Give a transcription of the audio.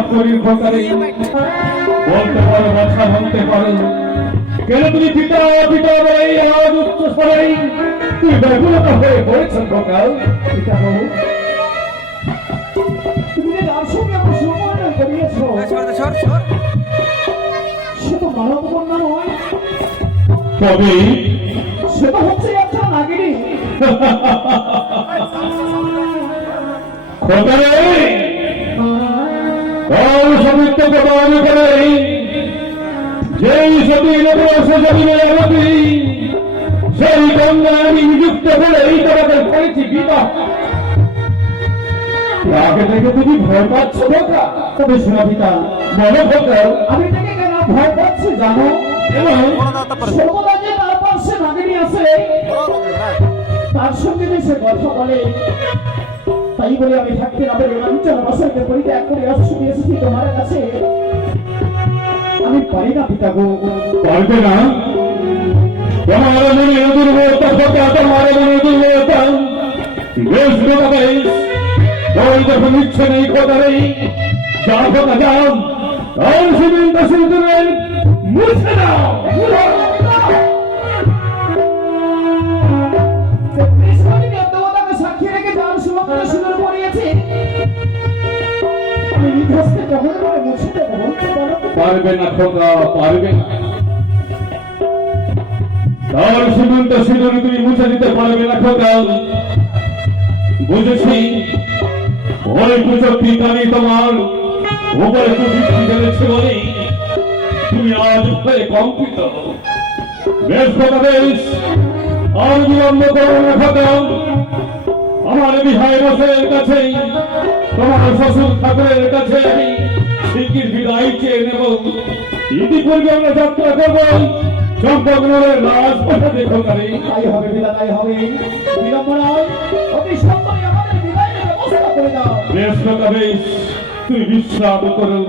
মাফ করি খোকারে বলতে পারো বাছা বলতে পারো। কেন তুমি পিতা পিতা বলে এই আওয়াজ উচ্চ স্বরে। তুই ব্যাকুলতা হয়ে পড়েছ খোকা পিতা গো, তুমি যে তার সঙ্গে আমার সম্মান করিয়েছো সে তো মানব কন্যা নয়। তবে সে তো হচ্ছে একটা নাগিনী। খোকারে বল সমিত্র করে যেই সতী নববর্ষ সেই কন্যা আমি নিযুক্ত করেই তোমাকে করেছি বিবাহ। আগে থেকে তুমি ভয় পাচ্ছ খোকা তবে শোনা পিতা বলো খোকা আমি তাকে কেন ভয় পাচ্ছি জানো? এবং সর্বদা যে তার পাশে নাগিনী আছে তার সঙ্গে যে সে গল্প বলে তাই বলে আমি থাকতে না পেরে অঞ্চল বছরকে পরিত্যাগ করে আসছি এসেছি তোমার কাছে। আমি পারি না পিতা গো। পারবে না। তোমার মনে দুর্বলতা খোকা তোমার মনে দুর্বলতা বেশ খোকা বেশ ওই যখন ইচ্ছে নেই খোকা নেই। যা খোকা যাও। আর সুবিন্দ সুন্দরের মুছে দাও। পারবে না খোকা, পারবে না। তার সীমান্ত সিঁদুর তুমি মুছে দিতে পারবে না খোকা। বুঝেছি? ওই পুজো পিতানি তোমার উপরে তুমি ফিরেছে বলে তুমি আজ হয়ে কম্পিত। বেশ বেশ। আর বিলম্ব করো না খোকা। আমার বিহাই বসের কাছে তোমার শ্বশুর ঠাকুরের কাছে আমি শিগগির বিদায় চেয়ে নেব। ইতিপূর্বে আমরা যাত্রা করব চম্পকনগরের রাজপথে দেখো কারে তাই হবে পিতা তাই হবে। বিলম্ব নয় অতি সত্তরই আমাদের বিদায়ের ব্যবস্থা করে দাও। বেশ কথা বেশ তুই বিশ্রাম করো।